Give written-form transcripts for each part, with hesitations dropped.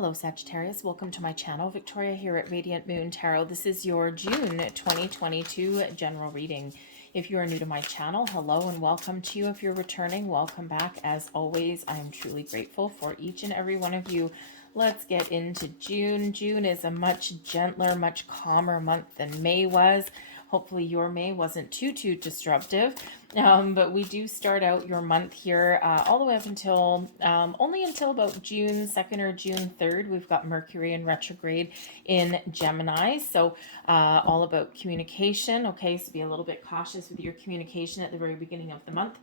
Hello Sagittarius, welcome to my channel. Victoria here at Radiant Moon Tarot. This is your June 2022 general reading. If you are new to my channel, hello and welcome to you. If you're returning, welcome back. As always, I am truly grateful for each and every one of you. Let's get into June. June is a much gentler, much calmer month than May was. Hopefully your May wasn't too disruptive, but we do start out your month here all the way up until only until about June 2nd or June 3rd. We've got Mercury in retrograde in Gemini, so all about communication. Okay, so be a little bit cautious with your communication at the very beginning of the month.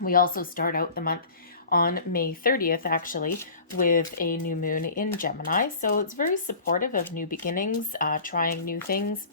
We also start out the month on May 30th, actually, with a new moon in Gemini, so it's very supportive of new beginnings, trying new things,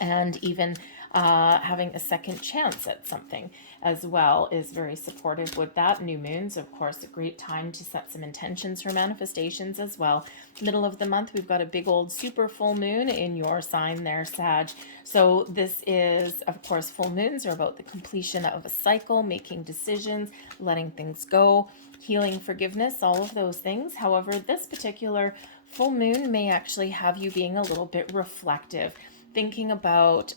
and even having a second chance at something as well is very supportive with that. New moons, of course, a great time to set some intentions for manifestations as well. Middle of the month, we've got a big old super full moon in your sign there, Sag. So this is, of course, full moons are about the completion of a cycle, making decisions, letting things go, healing, forgiveness, all of those things. However, this particular full moon may actually have you being a little bit reflective, thinking about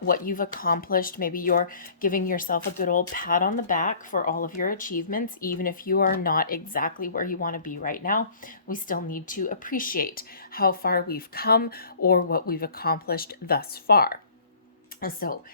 what you've accomplished. Maybe you're giving yourself a good old pat on the back for all of your achievements. Even if you are not exactly where you want to be right now, we still need to appreciate how far we've come or what we've accomplished thus far. So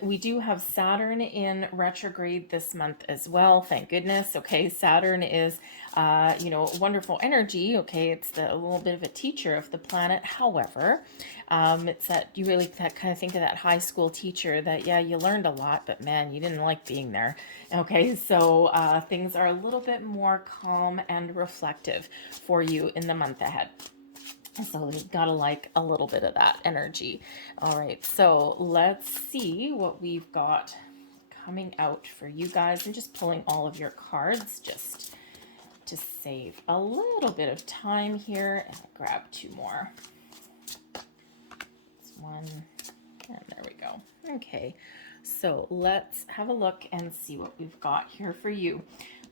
we do have Saturn in retrograde this month as well. Thank goodness. Okay, Saturn is, wonderful energy. Okay, it's a little bit of a teacher of the planet. However, it's that you really kind of think of that high school teacher that, yeah, you learned a lot, but man, you didn't like being there. Okay, so things are a little bit more calm and reflective for you in the month ahead. So you've got to like a little bit of that energy. All right, so let's see what we've got coming out for you guys. I'm just pulling all of your cards just to save a little bit of time here. And I'll grab two more. This one, and there we go. Okay, so let's have a look and see what we've got here for you.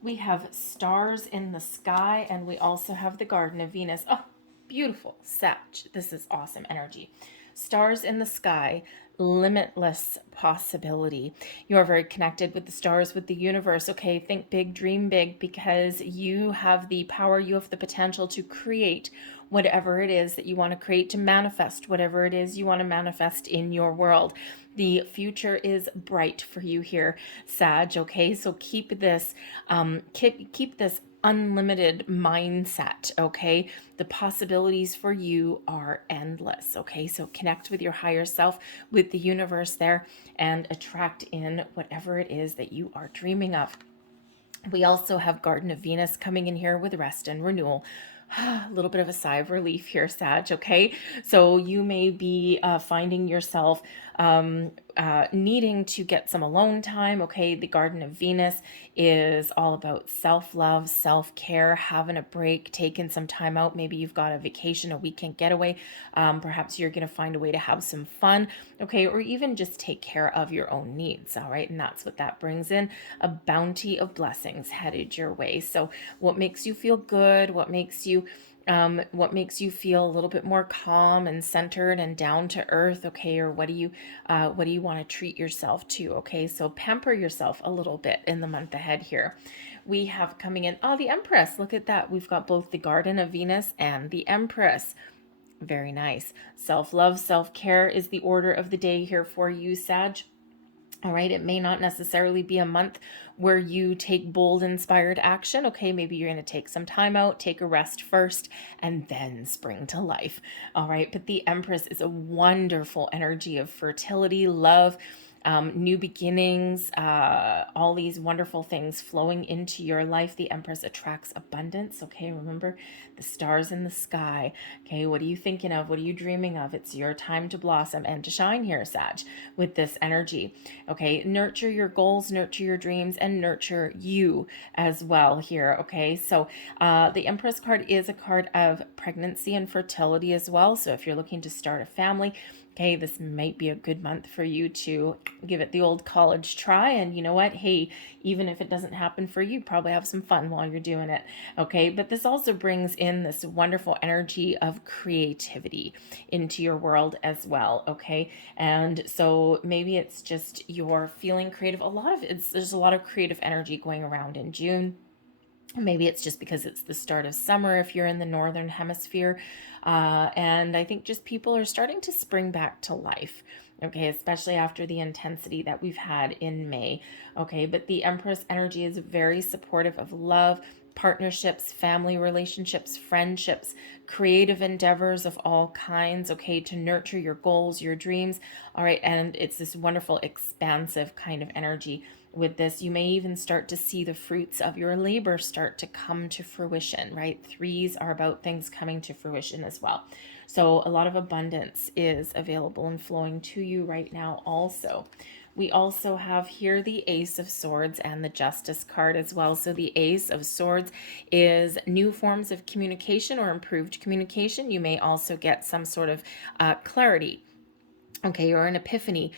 We have stars in the sky, and we also have the Garden of Venus. Oh, beautiful, Sag. This is awesome energy. Stars in the sky, limitless possibility. You are very connected with the stars, with the universe. Okay, think big, dream big, because you have the power, you have the potential to create whatever it is that you want to create, to manifest whatever it is you want to manifest in your world. The future is bright for you here, Sag. Okay, so keep this unlimited mindset. Okay, the possibilities for you are endless. Okay, so connect with your higher self, with the universe there, and attract in whatever it is that you are dreaming of. We also have Garden of Venus coming in here with rest and renewal. A little bit of a sigh of relief here, Sag. Okay, so you may be finding yourself needing to get some alone time. Okay, the Garden of Venus is all about self-love, self-care, having a break, taking some time out. Maybe you've got a vacation, a weekend getaway. Perhaps you're going to find a way to have some fun. Okay, or even just take care of your own needs. All right, and that's what that brings in. A bounty of blessings headed your way. So what makes you feel good? What makes you feel a little bit more calm and centered and down to earth? Okay, or what do you want to treat yourself to? Okay, so pamper yourself a little bit in the month ahead here. We have coming in, the Empress. Look at that. We've got both the Garden of Venus and the Empress. Very nice. Self-love, self-care is the order of the day here for you, Sag. All right, it may not necessarily be a month where you take bold, inspired action. Okay, maybe you're going to take some time out, take a rest first, and then spring to life. All right, but the Empress is a wonderful energy of fertility, love, new beginnings, all these wonderful things flowing into your life. The Empress attracts abundance. Okay, remember the stars in the sky. Okay, what are you thinking of? What are you dreaming of? It's your time to blossom and to shine here, Sag, with this energy. Okay, nurture your goals, nurture your dreams, and nurture you as well here. Okay, so the Empress card is a card of pregnancy and fertility as well. So if you're looking to start a family, Okay, this might be a good month for you to give it the old college try. And you know what? Hey, even if it doesn't happen for you, probably have some fun while you're doing it. Okay, but this also brings in this wonderful energy of creativity into your world as well. Okay, and so maybe it's just you're feeling creative. There's a lot of creative energy going around in June. Maybe it's just because it's the start of summer if you're in the northern hemisphere. And I think just people are starting to spring back to life. Okay, especially after the intensity that we've had in May. Okay, but the Empress energy is very supportive of love, partnerships, family relationships, friendships, creative endeavors of all kinds, okay, to nurture your goals, your dreams. All right, and it's this wonderful, expansive kind of energy with this. You may even start to see the fruits of your labor start to come to fruition, right? Threes are about things coming to fruition as well. So a lot of abundance is available and flowing to you right now also. We also have here the Ace of Swords and the Justice card as well. So the Ace of Swords is new forms of communication or improved communication. You may also get some sort of clarity, okay, or an epiphany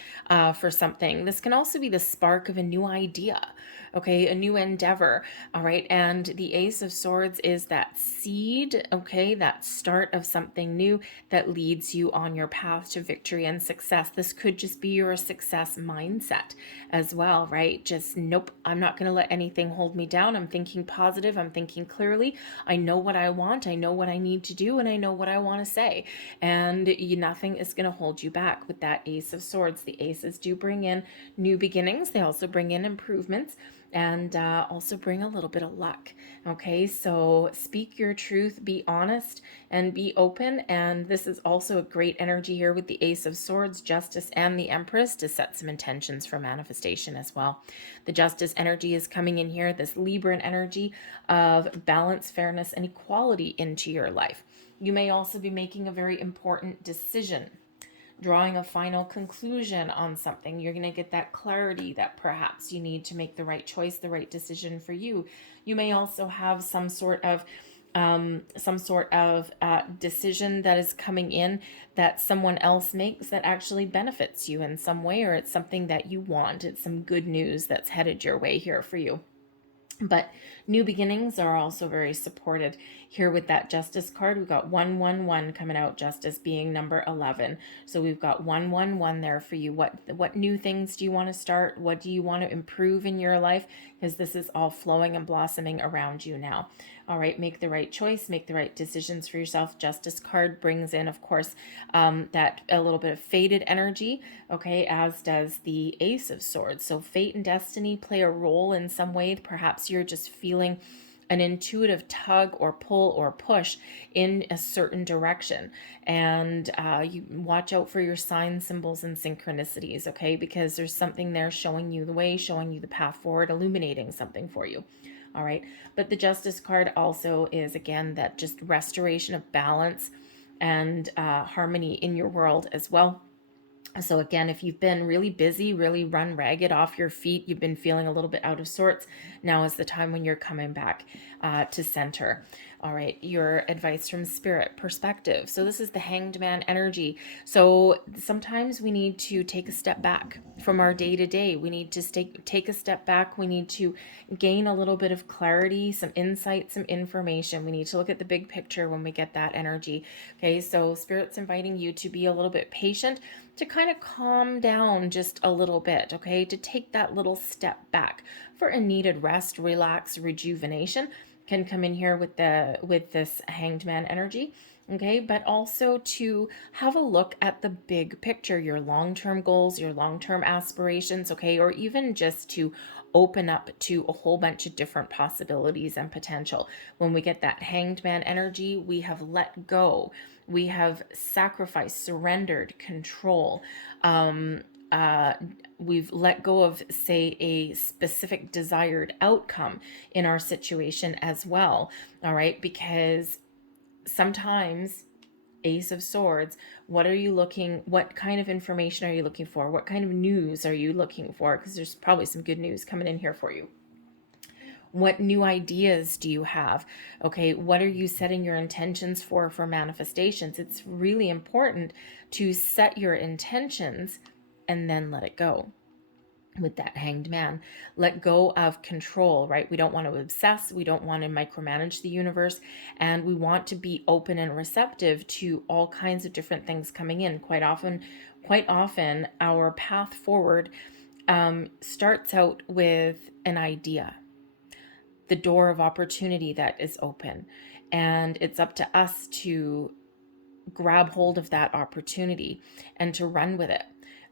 for something. This can also be the spark of a new idea, okay, a new endeavor. All right, and the Ace of Swords is that seed, okay, that start of something new that leads you on your path to victory and success. This could just be your success mindset as well, right? Just, nope, I'm not going to let anything hold me down. I'm thinking positive, I'm thinking clearly. I know what I want, I know what I need to do, and I know what I want to say. And nothing is going to hold you back with that Ace of Swords. The aces do bring in new beginnings. They also bring in improvements and also bring a little bit of luck. Okay, so speak your truth, be honest, and be open. And this is also a great energy here with the Ace of Swords, Justice, and the Empress to set some intentions for manifestation as well. The Justice energy is coming in here, this Libran energy of balance, fairness, and equality into your life. You may also be making a very important decision, drawing a final conclusion on something. You're going to get that clarity that perhaps you need to make the right choice, the right decision for you. You may also have some sort of decision that is coming in that someone else makes that actually benefits you in some way, or it's something that you want. It's some good news that's headed your way here for you. But new beginnings are also very supported here with that Justice card. We've got 111 coming out, Justice being number 11. So we've got 111 there for you. What new things do you want to start? What do you want to improve in your life? Because this is all flowing and blossoming around you now. All right, make the right choice, make the right decisions for yourself. Justice card brings in, of course, that a little bit of fated energy, okay, as does the Ace of Swords. So fate and destiny play a role in some way. Perhaps you're just feeling an intuitive tug or pull or push in a certain direction. And you watch out for your signs, symbols, and synchronicities, okay? Because there's something there showing you the way, showing you the path forward, illuminating something for you. All right. But the Justice card also is, again, that just restoration of balance and harmony in your world as well. So again, if you've been really busy, really run ragged off your feet, you've been feeling a little bit out of sorts, now is the time when you're coming back to center. All right, your advice from spirit perspective. So this is the Hanged Man energy. So sometimes we need to take a step back from our day to day. We need to take a step back. We need to gain a little bit of clarity, some insight, some information. We need to look at the big picture when we get that energy. Okay, so spirit's inviting you to be a little bit patient, to kind of calm down just a little bit, okay? To take that little step back for a needed rest, relax, rejuvenation can come in here with this Hanged Man energy, okay? But also to have a look at the big picture, your long-term goals, your long-term aspirations, okay? Or even just to open up to a whole bunch of different possibilities and potential. When we get that Hanged Man energy, we have let go. We have sacrificed, surrendered, control. We've let go of, say, a specific desired outcome in our situation as well. All right, because sometimes, Ace of Swords, what kind of information are you looking for? What kind of news are you looking for? Because there's probably some good news coming in here for you. What new ideas do you have? Okay, what are you setting your intentions for manifestations? It's really important to set your intentions and then let it go. With that Hanged Man, let go of control, right? We don't want to obsess, we don't want to micromanage the universe, and we want to be open and receptive to all kinds of different things coming in. Quite often our path forward starts out with an idea, the door of opportunity that is open, and it's up to us to grab hold of that opportunity and to run with it.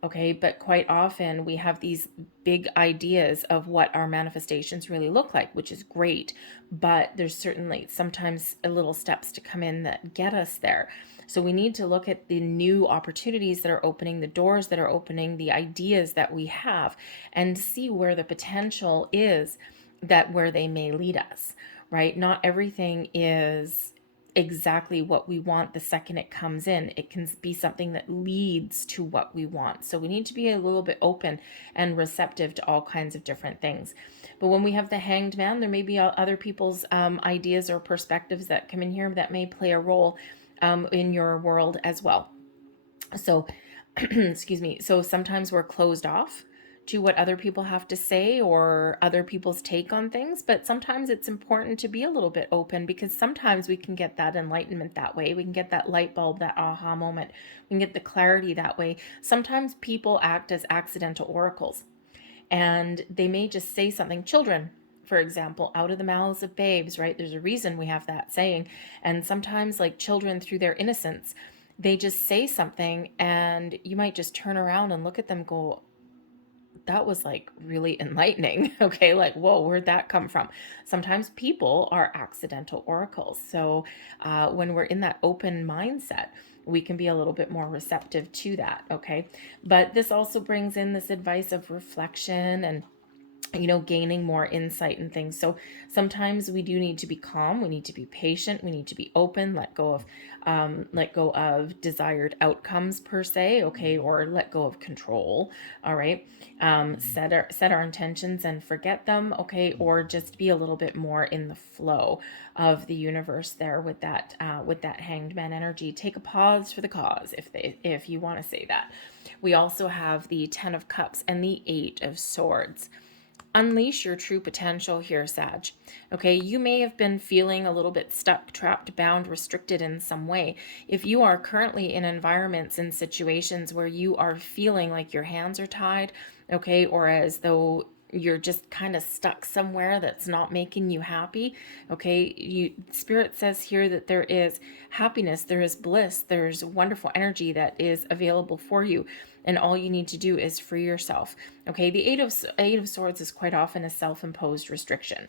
Okay, but quite often we have these big ideas of what our manifestations really look like, which is great, but there's certainly sometimes a little steps to come in that get us there. So we need to look at the new opportunities that are opening, the doors that are opening, the ideas that we have, and see where the potential is, that where they may lead us, right? Not everything is exactly what we want the second it comes in. It can be something that leads to what we want. So we need to be a little bit open and receptive to all kinds of different things. But when we have the Hanged Man, there may be other people's ideas or perspectives that come in here that may play a role in your world as well. So, excuse me. So sometimes we're closed off to what other people have to say or other people's take on things, but sometimes it's important to be a little bit open, because sometimes we can get that enlightenment that way. We can get that light bulb, that aha moment. We can get the clarity that way. Sometimes people act as accidental oracles, and they may just say something. Children, for example, out of the mouths of babes, right? There's a reason we have that saying. And sometimes, like children, through their innocence, they just say something, and you might just turn around and look at them, go, that was like really enlightening. Okay, like, whoa, where'd that come from? Sometimes people are accidental oracles. So when we're in that open mindset, we can be a little bit more receptive to that. Okay, but this also brings in this advice of reflection and gaining more insight and things. So sometimes we do need to be calm, we need to be patient, we need to be open, let go of desired outcomes per se, okay, or let go of control. All right, set our intentions and forget them, okay, or just be a little bit more in the flow of the universe there with that Hanged Man energy. Take a pause for the cause, if you want to say that. We also have the Ten of Cups and the Eight of Swords. Unleash your true potential here, Sag. Okay, you may have been feeling a little bit stuck, trapped, bound, restricted in some way. If you are currently in environments and situations where you are feeling like your hands are tied, okay, or as though you're just kind of stuck somewhere that's not making you happy, okay, Spirit says here that there is happiness, there is bliss, there's wonderful energy that is available for you, and all you need to do is free yourself. Okay, the Eight of Swords is quite often a self-imposed restriction.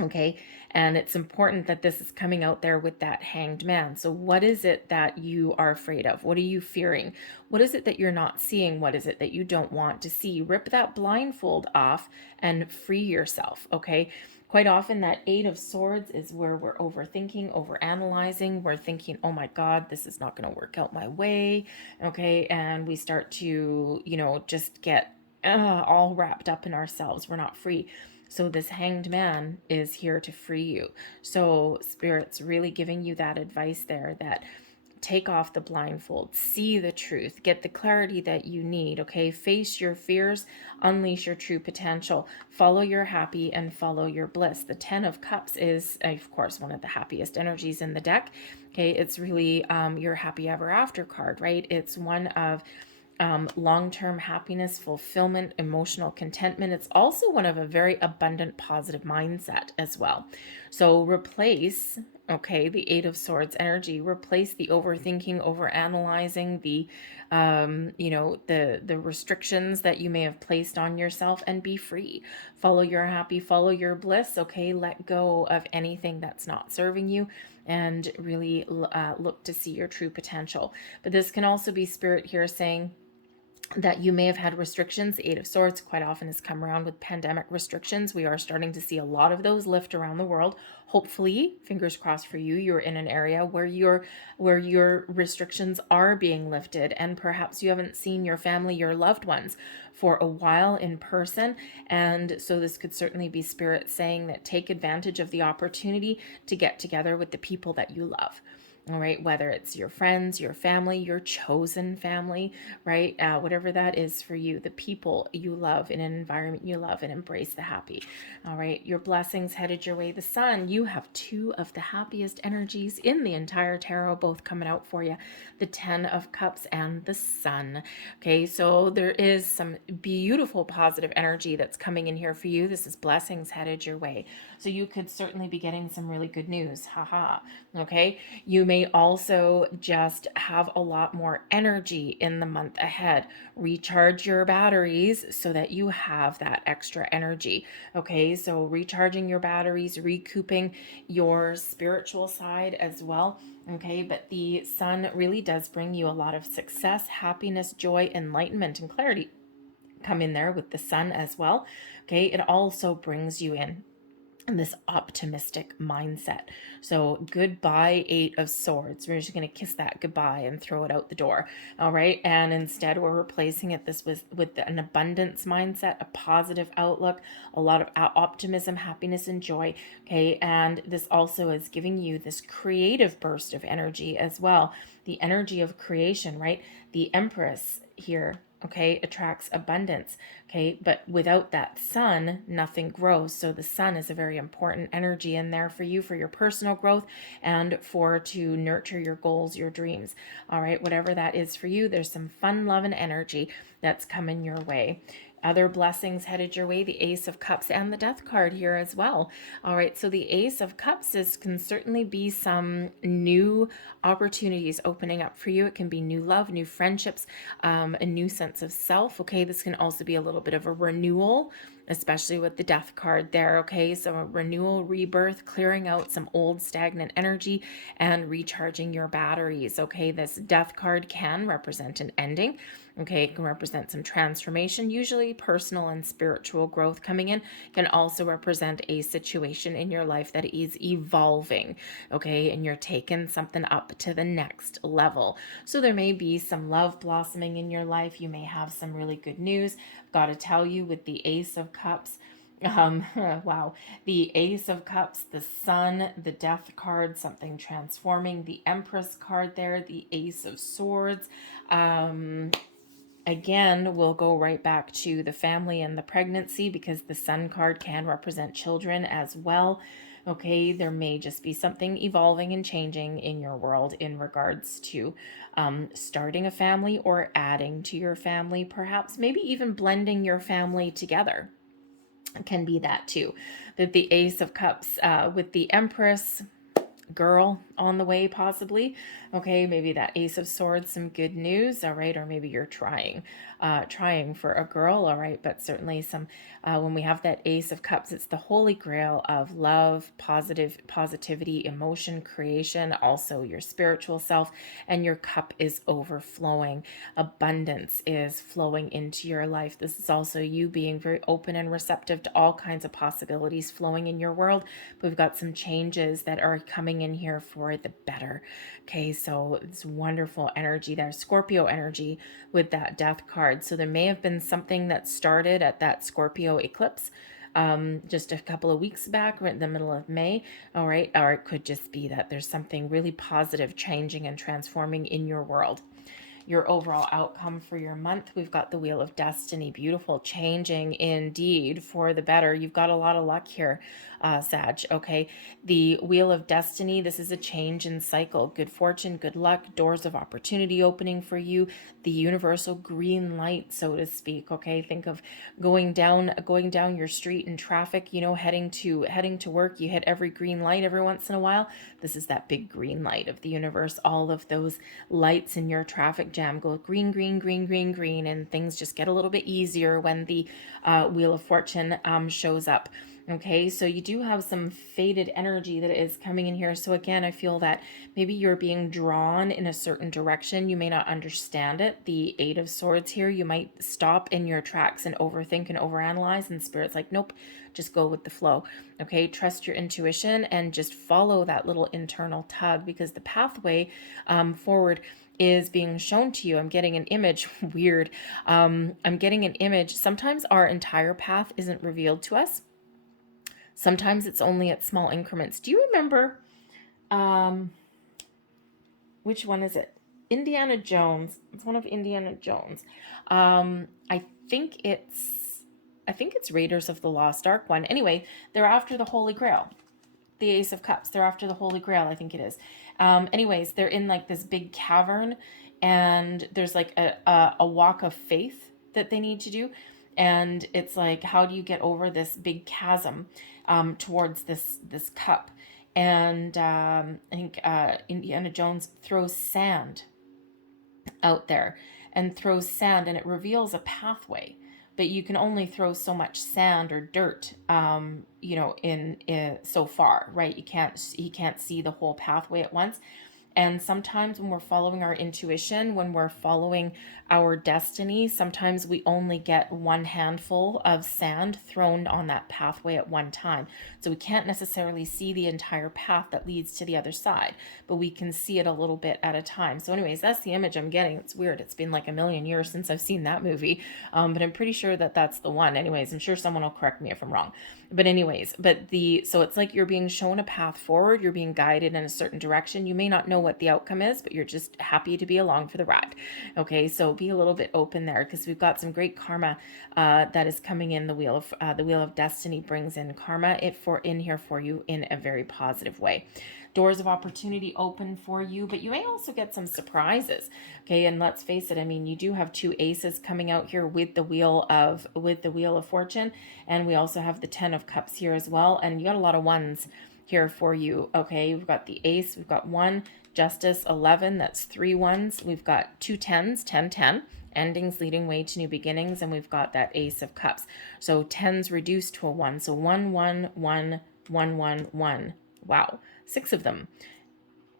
Okay, and it's important that this is coming out there with that Hanged Man. So what is it that you are afraid of? What are you fearing? What is it that you're not seeing? What is it that you don't want to see? Rip that blindfold off and free yourself. Okay, quite often that Eight of Swords is where we're overthinking, overanalyzing. We're thinking, oh my God, this is not going to work out my way. Okay, and we start to just get all wrapped up in ourselves. We're not free. So this Hanged Man is here to free you. So Spirit's really giving you that advice there, that take off the blindfold, see the truth, get the clarity that you need, okay? Face your fears, unleash your true potential, follow your happy and follow your bliss. The Ten of Cups is, of course, one of the happiest energies in the deck, okay? It's really your happy ever after card, right? It's one of long-term happiness, fulfillment, emotional contentment. It's also one of a very abundant, positive mindset as well. So replace, okay, the Eight of Swords energy. Replace the overthinking, overanalyzing, the restrictions that you may have placed on yourself, and be free. Follow your happy, follow your bliss. Okay, let go of anything that's not serving you, and really look to see your true potential. But this can also be Spirit here saying, that you may have had restrictions. The Eight of Swords quite often has come around with pandemic restrictions. We are starting to see a lot of those lift around the world. Hopefully, fingers crossed for you, you're in an area where your restrictions are being lifted, and perhaps you haven't seen your family, your loved ones for a while in person. And so this could certainly be spirit saying that take advantage of the opportunity to get together with the people that you love. All right, whether it's your friends, your family, your chosen family, right? Whatever that is for you, the people you love in an environment you love, and embrace the happy. All right, your blessings headed your way. The Sun, you have two of the happiest energies in the entire tarot, both coming out for you, the Ten of Cups and the Sun. Okay, so there is some beautiful positive energy that's coming in here for you. This is blessings headed your way. So you could certainly be getting some really good news. Haha. Okay, you may also just have a lot more energy in the month ahead. Recharge your batteries so that you have that extra energy. Okay, so recharging your batteries, recouping your spiritual side as well. Okay, but the Sun really does bring you a lot of success, happiness, joy, enlightenment, and clarity come in there with the Sun as well. Okay, it also brings you in this optimistic mindset. So goodbye, Eight of Swords. We're just going to kiss that goodbye and throw it out the door. All right. And instead we're replacing it with an abundance mindset, a positive outlook, a lot of optimism, happiness, and joy. Okay. And this also is giving you this creative burst of energy as well. The energy of creation, right? The Empress here, okay, attracts abundance. Okay, but without that Sun, nothing grows. So the Sun is a very important energy in there for you, for your personal growth, and to nurture your goals, your dreams. All right, whatever that is for you, there's some fun, love, and energy that's coming your way. Other blessings headed your way, the Ace of Cups and the Death card here as well. All right, so the Ace of Cups can certainly be some new opportunities opening up for you. It can be new love, new friendships, a new sense of self. Okay, this can also be a little bit of a renewal, especially with the Death card there. Okay, so a renewal, rebirth, clearing out some old stagnant energy and recharging your batteries. Okay, this Death card can represent an ending. Okay, it can represent some transformation, usually personal and spiritual growth coming in. It can also represent a situation in your life that is evolving, okay, and you're taking something up to the next level. So there may be some love blossoming in your life. You may have some really good news. I've got to tell you, with the Ace of Cups, wow, the Ace of Cups, the Sun, the Death card, something transforming, the Empress card there, the Ace of Swords. Again, we'll go right back to the family and the pregnancy, because the Sun card can represent children as well. Okay, there may just be something evolving and changing in your world in regards to starting a family or adding to your family, perhaps maybe even blending your family together. It can be that too. That the Ace of Cups with the Empress girl on the way, possibly. Okay, maybe that Ace of Swords, some good news. All right, or maybe you're trying for a girl. All right, but certainly some when we have that Ace of Cups, it's the holy grail of love, positivity, emotion, creation, also your spiritual self, and your cup is overflowing. Abundance is flowing into your life. This is also you being very open and receptive to all kinds of possibilities flowing in your world. But we've got some changes that are coming in here for the better. Okay, so it's wonderful energy there. Scorpio energy with that Death card. So there may have been something that started at that Scorpio eclipse just a couple of weeks back, right in the middle of May. All right, or it could just be that there's something really positive changing and transforming in your world. Your overall outcome for your month, we've got the Wheel of Destiny. Beautiful, changing indeed for the better. You've got a lot of luck here, Sag. Okay, the Wheel of Destiny, this is a change in cycle. Good fortune, good luck, doors of opportunity opening for you. The universal green light, so to speak. Okay, think of going down your street in traffic, heading to work. You hit every green light every once in a while. This is that big green light of the universe. All of those lights in your traffic jam go green, green, green, green, green, and things just get a little bit easier when the Wheel of Fortune shows up. Okay, so you do have some faded energy that is coming in here. So again, I feel that maybe you're being drawn in a certain direction. You may not understand it. The Eight of Swords here, you might stop in your tracks and overthink and overanalyze, and Spirit's like, nope, just go with the flow. Okay, trust your intuition and just follow that little internal tug, because the pathway forward is being shown to you. I'm getting an image. Weird. I'm getting an image. Sometimes our entire path isn't revealed to us. Sometimes it's only at small increments. Do you remember, um, which one is it? Indiana Jones. It's one of Indiana Jones. I think it's Raiders of the Lost Ark one. Anyway, they're after the Holy Grail, the Ace of Cups. They're after the Holy Grail, I think it is. Anyways, they're in like this big cavern, and there's like a walk of faith that they need to do. And it's like, how do you get over this big chasm towards this cup? And I think Indiana Jones throws sand out there and throws sand, and it reveals a pathway, but you can only throw so much sand or dirt in so far, right? He can't see the whole pathway at once. And sometimes when we're following our intuition, when we're following our destiny, sometimes we only get one handful of sand thrown on that pathway at one time. So we can't necessarily see the entire path that leads to the other side, but we can see it a little bit at a time. So anyways, that's the image I'm getting. It's weird. It's been like a million years since I've seen that movie, but I'm pretty sure that that's the one. Anyways, I'm sure someone will correct me if I'm wrong. But anyways, so it's like you're being shown a path forward. You're being guided in a certain direction. You may not know what the outcome is, but you're just happy to be along for the ride. Okay, so be a little bit open there, because we've got some great karma that is coming in. The wheel of destiny brings in karma in here for you in a very positive way. Doors of opportunity open for you, but you may also get some surprises. Okay, and let's face it, I mean, you do have two aces coming out here with the wheel of fortune, and we also have the 10 of cups here as well, and you got a lot of ones here for you. Okay, we've got the ace, we've got 1, justice, 11, that's 3 ones. We've got 2 10s, 10 10, endings leading way to new beginnings, and we've got that ace of cups. So 10s reduced to a 1, so 1 1 1 1 1 1. Wow, 6 of them.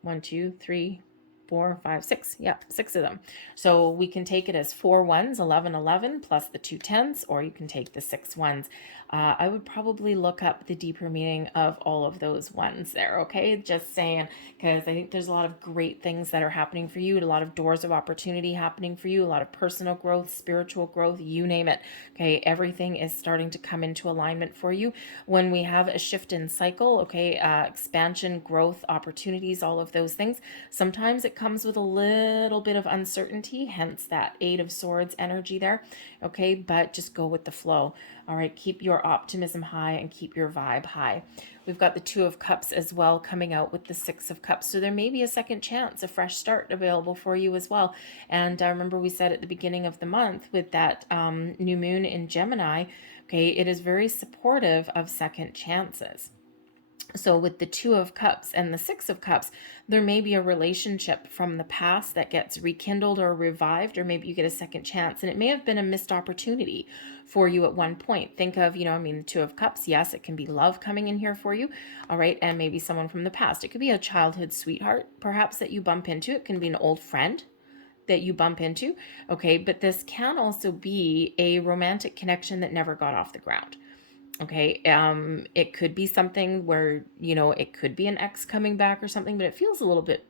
1 2 3 4 5 6. Yep, 6 of them. So we can take it as 4 ones, 11 11, plus the 2 10s, or you can take the 6 ones. I would probably look up the deeper meaning of all of those ones there, okay? Just saying, because I think there's a lot of great things that are happening for you, a lot of doors of opportunity happening for you, a lot of personal growth, spiritual growth, you name it, okay? Everything is starting to come into alignment for you. When we have a shift in cycle, okay, expansion, growth, opportunities, all of those things, sometimes it comes with a little bit of uncertainty, hence that 8 of Swords energy there, okay? But just go with the flow. All right, keep your optimism high and keep your vibe high. We've got the 2 of Cups as well coming out with the 6 of Cups. So there may be a second chance, a fresh start available for you as well. And remember we said at the beginning of the month with that new moon in Gemini, okay, it is very supportive of second chances. So with the 2 of Cups and the 6 of Cups, there may be a relationship from the past that gets rekindled or revived, or maybe you get a second chance, and it may have been a missed opportunity for you at one point. Think of, the 2 of Cups. Yes, it can be love coming in here for you. All right. And maybe someone from the past. It could be a childhood sweetheart, perhaps, that you bump into. It can be an old friend that you bump into. Okay. But this can also be a romantic connection that never got off the ground. Okay, it could be something where, it could be an ex coming back or something, but it feels a little bit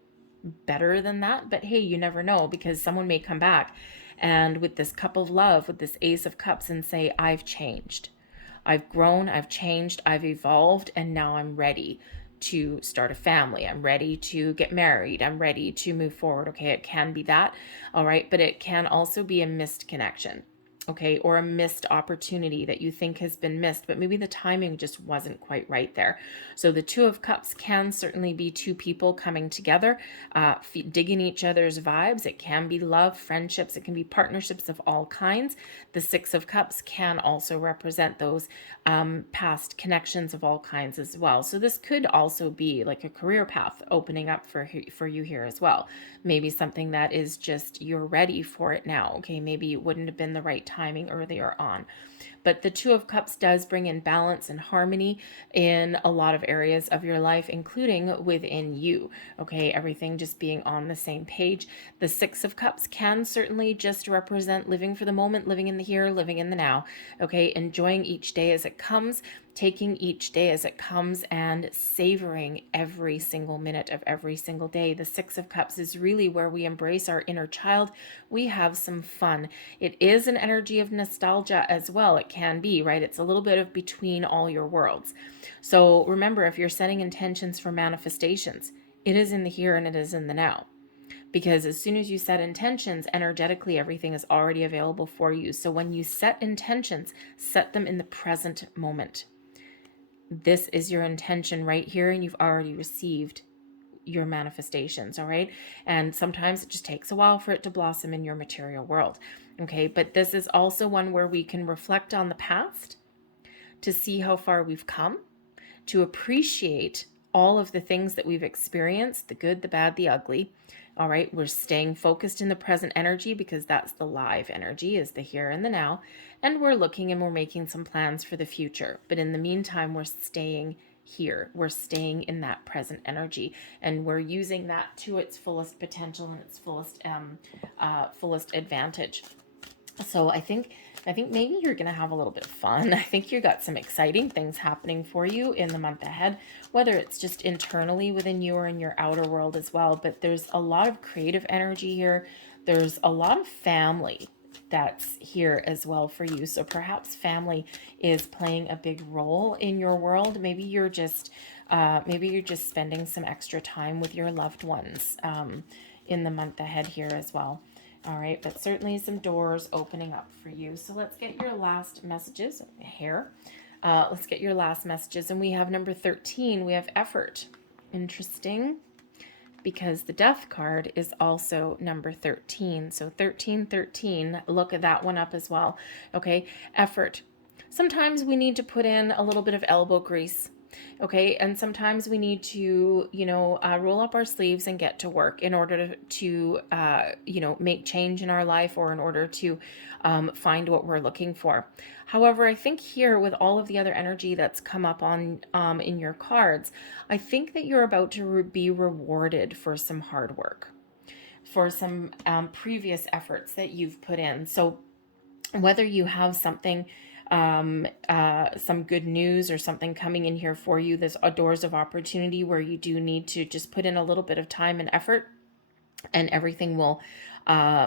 better than that. But hey, you never know, because someone may come back and with this cup of love, with this Ace of Cups, and say, I've changed. I've grown, I've changed, I've evolved, and now I'm ready to start a family. I'm ready to get married. I'm ready to move forward. Okay, it can be that. All right, but it can also be a missed connection. Okay, or a missed opportunity that you think has been missed, but maybe the timing just wasn't quite right there. So the 2 of Cups can certainly be 2 people coming together, digging each other's vibes. It can be love, friendships. It can be partnerships of all kinds. The 6 of Cups can also represent those past connections of all kinds as well. So this could also be like a career path opening up for you here as well. Maybe something that is just, you're ready for it now. Okay, maybe it wouldn't have been the right timing earlier on. But the Two of Cups does bring in balance and harmony in a lot of areas of your life, including within you. Okay, everything just being on the same page. The Six of Cups can certainly just represent living for the moment, living in the here, living in the now. Okay, enjoying each day as it comes, taking each day as it comes, and savoring every single minute of every single day. The Six of Cups is really where we embrace our inner child. We have some fun. It is an energy of nostalgia as well. It can be, right? It's a little bit of between all your worlds. So remember, if you're setting intentions for manifestations, it is in the here and it is in the now. Because as soon as you set intentions, energetically, everything is already available for you. So when you set intentions, set them in the present moment. This is your intention right here, and you've already received your manifestations, all right? And sometimes it just takes a while for it to blossom in your material world, okay? But this is also one where we can reflect on the past to see how far we've come, to appreciate all of the things that we've experienced, the good, the bad, the ugly. All right, we're staying focused in the present energy because that's the live energy, is the here and the now. And we're looking and we're making some plans for the future. But in the meantime, we're staying here. We're staying in that present energy, and we're using that to its fullest potential and its fullest advantage. So I think maybe you're going to have a little bit of fun. I think you got some exciting things happening for you in the month ahead, whether it's just internally within you or in your outer world as well. But there's a lot of creative energy here. There's a lot of family that's here as well for you. So perhaps family is playing a big role in your world. Maybe you're just spending some extra time with your loved ones in the month ahead here as well. All right, but certainly some doors opening up for you. So let's get your last messages here. Let's get your last messages. And we have number 13. We have effort. Interesting, because the Death card is also number 13. So 1313, look at that one up as well. Okay, effort. Sometimes we need to put in a little bit of elbow grease. Okay, and sometimes we need to, roll up our sleeves and get to work in order to make change in our life, or in order to find what we're looking for. However, I think here, with all of the other energy that's come up on in your cards, I think that you're about to be rewarded for some hard work, for some previous efforts that you've put in. So whether you have something, some good news or something coming in here for you, there's doors of opportunity where you do need to just put in a little bit of time and effort, and everything will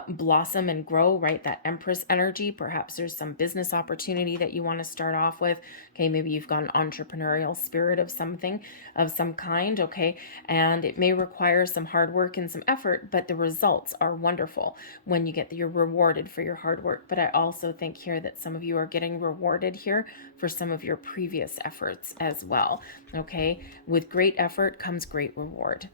blossom and grow, right? That Empress energy. Perhaps there's some business opportunity that you want to start off with. Okay, maybe you've got an entrepreneurial spirit of something, of some kind, okay? And it may require some hard work and some effort, but the results are wonderful when you're rewarded for your hard work. But I also think here that some of you are getting rewarded here for some of your previous efforts as well, okay? With great effort comes great reward.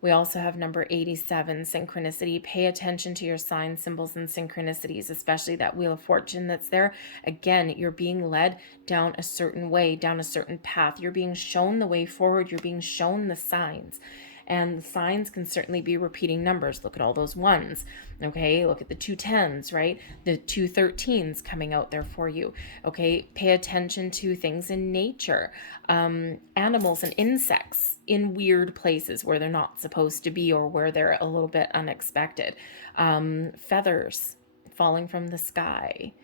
We also have number 87, synchronicity. Pay attention to your signs, symbols, and synchronicities, especially that Wheel of Fortune that's there. Again, you're being led down a certain way, down a certain path. You're being shown the way forward. You're being shown the signs. And the signs can certainly be repeating numbers. Look at all those ones, okay? Look at the 2 10s, right? The 2 13s coming out there for you, okay? Pay attention to things in nature, animals and insects in weird places where they're not supposed to be, or where they're a little bit unexpected. Feathers falling from the sky.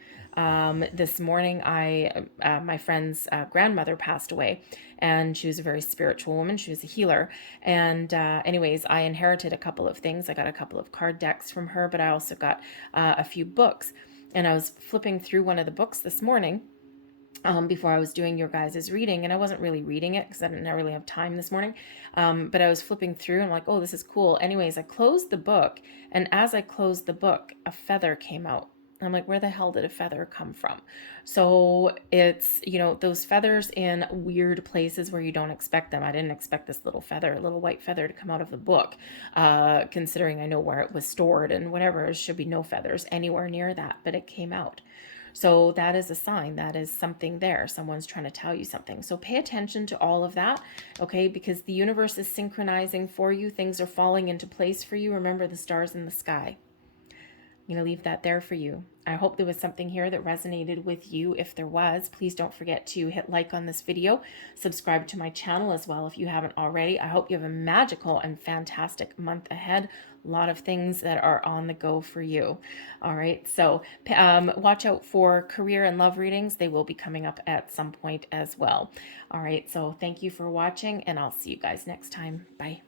This morning, my friend's grandmother passed away, and she was a very spiritual woman. She was a healer. And anyways, I inherited a couple of things. I got a couple of card decks from her, but I also got a few books. And I was flipping through one of the books this morning before I was doing your guys' reading, and I wasn't really reading it because I didn't really have time this morning, but I was flipping through and I'm like, oh, this is cool. Anyways, I closed the book, and as I closed the book, a feather came out. I'm like, where the hell did a feather come from? So it's, those feathers in weird places where you don't expect them. I didn't expect this little white feather to come out of the book, considering I know where it was stored and whatever. There should be no feathers anywhere near that, but it came out. So that is a sign. That is something there. Someone's trying to tell you something. So pay attention to all of that, okay? Because the universe is synchronizing for you. Things are falling into place for you. Remember the stars in the sky. I'm going to leave that there for you. I hope there was something here that resonated with you. If there was, please don't forget to hit like on this video, subscribe to my channel as well if you haven't already. I hope you have a magical and fantastic month ahead. A lot of things that are on the go for you. All right, so watch out for career and love readings. They will be coming up at some point as well. All right, so thank you for watching, and I'll see you guys next time. Bye.